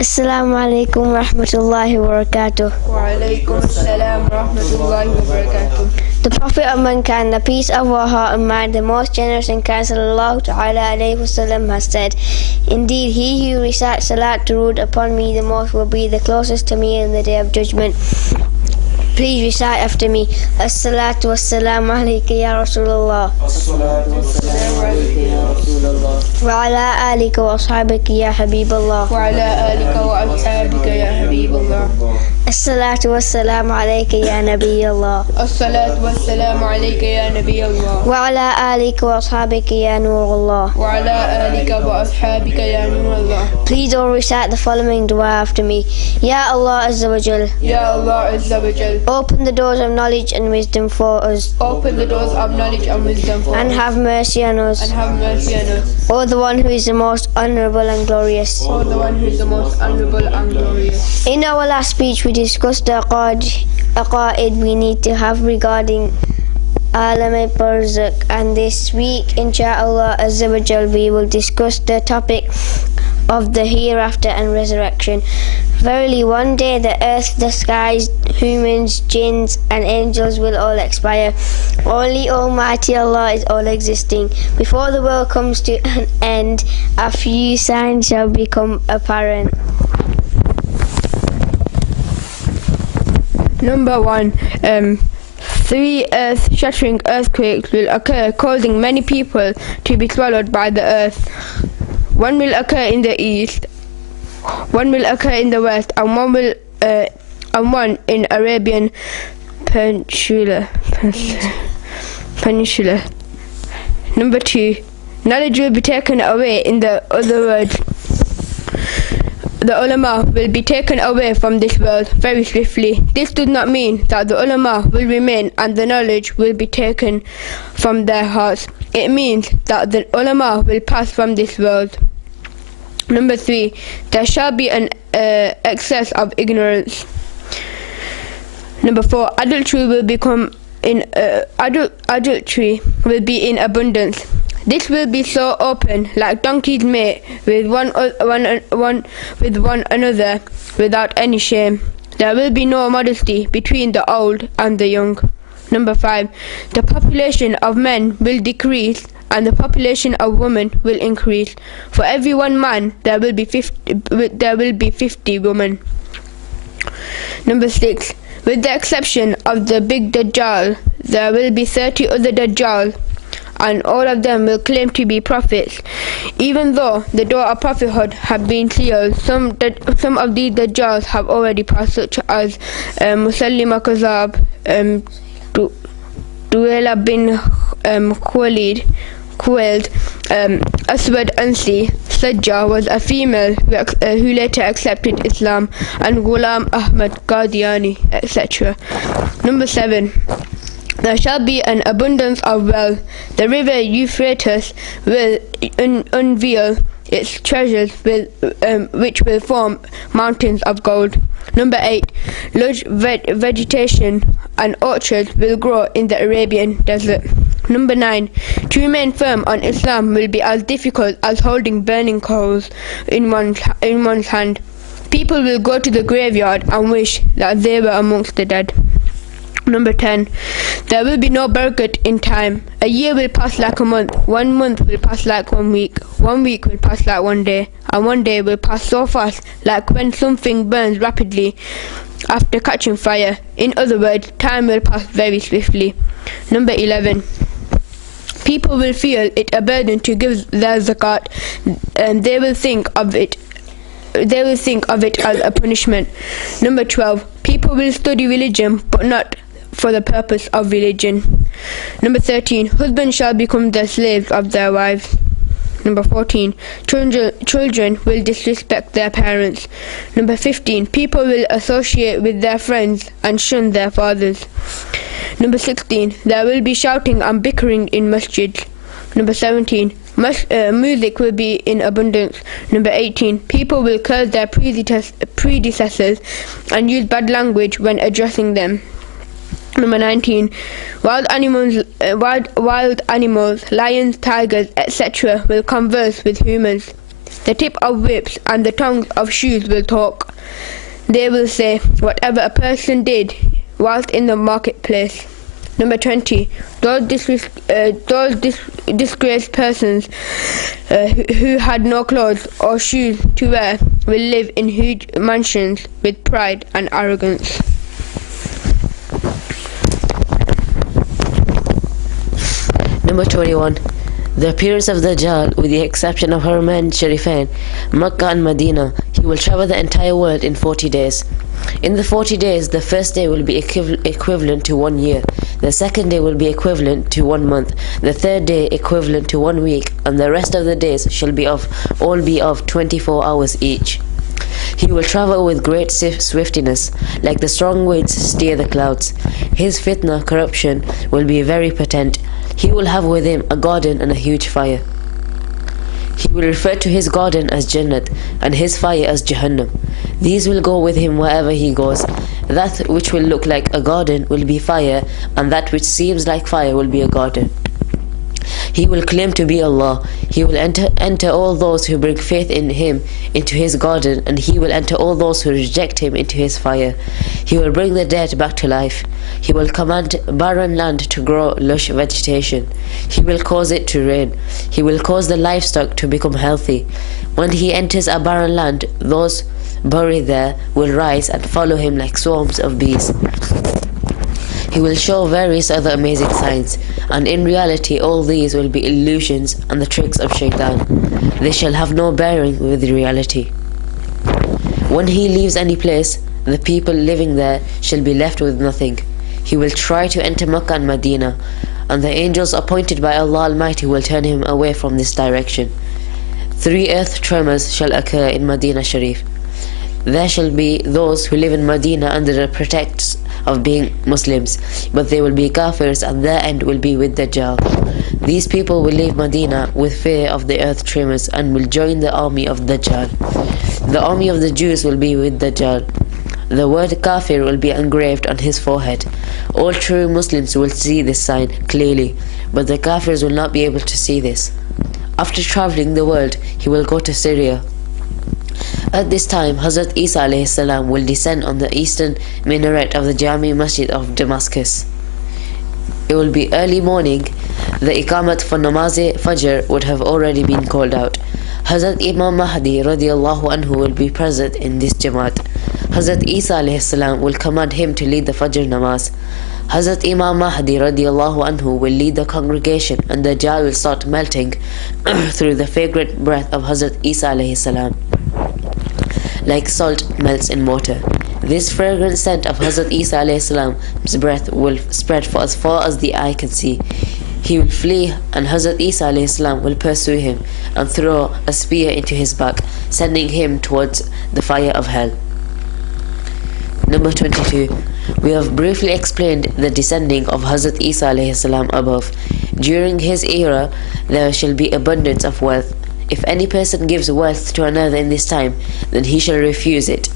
Assalamu alaikum wa rahmatullahi wa barakatuh. Wa alaikum assalam wa rahmatullahi wa barakatuh. The Prophet of mankind, the peace of our heart and mind, the most generous and kind, sallallahu ta'ala alayhi wasallam, has said, indeed, he who recites salat durood upon me the most will be the closest to me in the day of judgment. Please recite after me. As-salatu was-salamu alayka ya Rasulullah. As-salatu was-salamu alayka ya Rasulullah. Wa ala alika wa ashabika ya Habiballah. Wa ala alika wa ashabika ya Habiballah. As-salatu was-salamu alayka ya Nabiyallah. As-salatu was-salamu alayka ya Nabiyallah. Wa ala alika wa ashabika ya Nurullah. Wa ala alika wa ashabika ya Nurullah. Please all recite the following dua after me. Ya Allah Azza wa Jal. Ya Allah Azza wa Jal. Open the doors of knowledge and wisdom for us. Open the doors of knowledge and wisdom for us. And have mercy on us. And have mercy on us. O the one who is the most honourable and glorious. O the one who is the most honourable and glorious. In our last speech we discussed the aqaid we need to have regarding Alam-e-Barzakh, and this week insha'Allah Azza wa Jal we will discuss the topic of the hereafter and resurrection. Verily one day the earth, the skies, humans, jinns and angels will all expire. Only Almighty Allah is all existing. Before the world comes to an end, a few signs shall become apparent. Number 1. 3 earth-shattering earthquakes will occur, causing many people to be swallowed by the earth. One will occur in the east, one will occur in the west, and one in Arabian Peninsula. Number 2. Knowledge will be taken away. In the other words, the ulama will be taken away from this world very swiftly. This does not mean that the ulama will remain and the knowledge will be taken from their hearts. It means that the ulama will pass from this world. Number 3. There shall be an excess of ignorance. Number 4. Adultery will be in abundance. This will be so open, like donkeys mate with one another, without any shame. There will be no modesty between the old and the young. Number 5. The population of men will decrease, and the population of women will increase. For every one man, there will be 50 women. Number 6. With the exception of the big Dajjal, there will be 30 other Dajjal, and all of them will claim to be prophets. Even though the door of prophethood have been sealed, some of these Dajjals have already passed, such as Musaylima Kazzab, Duela bin Khuwailid, Aswad Ansi. Sajjah was a female who later accepted Islam, and Ghulam Ahmad Qadiani, etc. Number 7. There shall be an abundance of wealth. The river Euphrates will unveil its treasures, which will form mountains of gold. Number 8. Lush vegetation and orchards will grow in the Arabian desert. Number 9. To remain firm on Islam will be as difficult as holding burning coals in one's hand. People will go to the graveyard and wish that they were amongst the dead. Number 10. There will be no barakat in time. A year will pass like a month. 1 month will pass like 1 week. 1 week will pass like 1 day. And 1 day will pass so fast, like when something burns rapidly after catching fire. In other words, time will pass very swiftly. Number 11. People will feel it a burden to give their zakat, and they will think of it as a punishment. Number 12. People will study religion, but not for the purpose of religion. Number 13. Husbands shall become the slaves of their wives. Number 14. Children will disrespect their parents. Number 15. People will associate with their friends and shun their fathers. Number 16. There will be shouting and bickering in masjids. Number 17. Music will be in abundance. Number 18. People will curse their predecessors and use bad language when addressing them. Number 19. Wild animals, lions, tigers, etc. will converse with humans. The tip of whips and the tongues of shoes will talk. They will say whatever a person did whilst in the marketplace. Number 20. Those disgraced persons who had no clothes or shoes to wear will live in huge mansions with pride and arrogance. Number 21. The appearance of Dajjal, with the exception of Haramain Sharifain, Makkah and Medina, he will travel the entire world in 40 days. In the 40 days, the first day will be equivalent to 1 year, the second day will be equivalent to 1 month, the third day equivalent to 1 week, and the rest of the days shall all be of 24 hours each. He will travel with great swiftiness, like the strong winds steer the clouds. His fitna, corruption, will be very potent. He will have with him a garden and a huge fire. He will refer to his garden as Jannat and his fire as Jahannam. These will go with him wherever he goes. That which will look like a garden will be fire, and that which seems like fire will be a garden. He will claim to be Allah. He will enter all those who bring faith in him into his garden, and he will enter all those who reject him into his fire. He will bring the dead back to life. He will command barren land to grow lush vegetation. He will cause it to rain. He will cause the livestock to become healthy. When he enters a barren land, those buried there will rise and follow him like swarms of bees. He will show various other amazing signs, and in reality all these will be illusions and the tricks of Shaitan. They shall have no bearing with reality. When he leaves any place, the people living there shall be left with nothing. He will try to enter Makkah and Medina, and the angels appointed by Allah Almighty will turn him away from this direction. 3 earth tremors shall occur in Medina Sharif. There shall be those who live in Medina under the pretext of being Muslims, but they will be Kafirs, and their end will be with Dajjal. These people will leave Medina with fear of the earth tremors and will join the army of Dajjal. The army of the Jews will be with Dajjal. The word Kafir will be engraved on his forehead. All true Muslims will see this sign clearly, but the Kafirs will not be able to see this. After traveling the world, he will go to Syria. At this time, Hazrat Isa a.s. will descend on the eastern minaret of the Jami Masjid of Damascus. It will be early morning. The Iqamat for Namaz-e-Fajr would have already been called out. Hazrat Imam Mahdi radiallahu anhu will be present in this Jamaat. Hazrat Isa a.s. will command him to lead the Fajr namaz. Hazrat Imam Mahdi radiallahu anhu will lead the congregation, and the Dajjal will start melting through the fragrant breath of Hazrat Isa a.s. like salt melts in water. This fragrant scent of Hazrat Isa a.s.'s breath will spread for as far as the eye can see. He will flee, and Hazrat Isa a.s. will pursue him and throw a spear into his back, sending him towards the fire of hell. Number 22. We have briefly explained the descending of Hazrat Isa a.s. above. During his era, there shall be abundance of wealth. If any person gives wealth to another in this time, then he shall refuse it.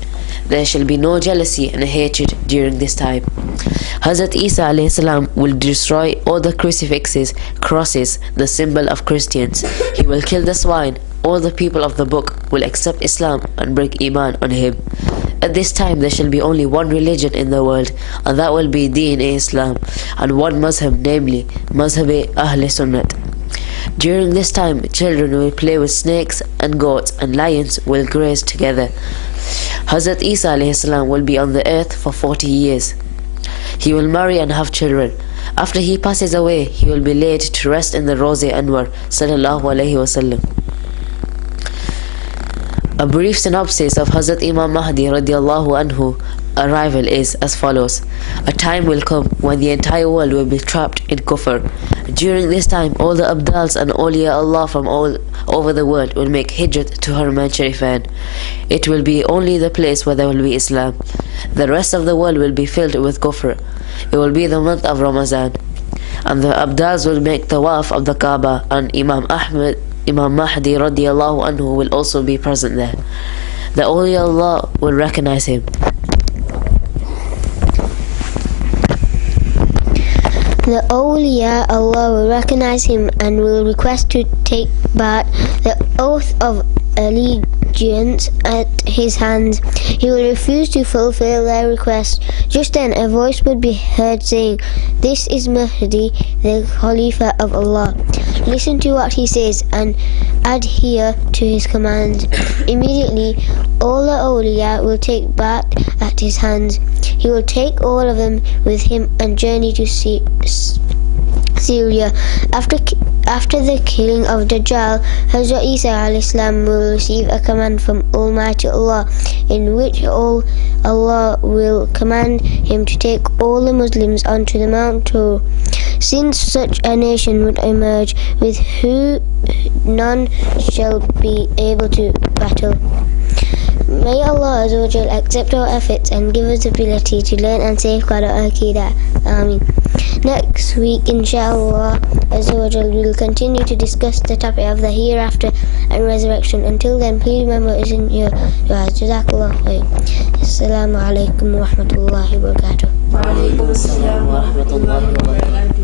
There shall be no jealousy and hatred during this time. Hazrat Isa a.s. will destroy all the crucifixes, crosses, the symbol of Christians. He will kill the swine. All the people of the book will accept Islam and bring Iman on him. At this time there shall be only one religion in the world, and that will be Deen-e-Islam, and one Mazhab, namely Mazhab-e-Ahl-Sunnat. During this time, children will play with snakes and goats, and lions will graze together. Hazrat Isa a.s. will be on the earth for 40 years. He will marry and have children. After he passes away, he will be laid to rest in the Roze Anwar sallallahu alaihi wasallam. A brief synopsis of Hazrat Imam Mahdi radiallahu anhu arrival is as follows. A time will come when the entire world will be trapped in kufr. During this time, all the Abdals and Awliya Allah from all over the world will make hijrat to Haramain Sharifain. It will be only the place where there will be Islam. The rest of the world will be filled with kufr. It will be the month of Ramadan, and the Abdals will make tawaf of the Kaaba, and Imam Mahdi radiallahu anhu will also be present there. The Awliya Allah will recognize him. The awliya Allah will recognize him and will request to take back the oath of allegiance at his hands. He will refuse to fulfill their request. Just then a voice would be heard saying, "This is Mahdi, the Khalifa of Allah. Listen to what he says and adhere to his commands." Immediately all the awliya will take Bai'at at his hands. He will take all of them with him and journey to Syria. After the killing of Dajjal, Hazrat Isa a.s. will receive a command from Almighty Allah, in which Allah will command him to take all the Muslims onto the Mount Tur. Since such a nation would emerge with who none shall be able to battle. May Allah Azza wa Jal accept our efforts and give us the ability to learn and safeguard our Aqida. Ameen. Next week, inshallah Azza wa Jal, we will continue to discuss the topic of the hereafter and resurrection. Until then, please remember it's in your eyes. Jazakallah khair. Assalamu alaikum wa rahmatullahi wa barakatuh. Wa alaikum assalam wa rahmatullahi wa barakatuh.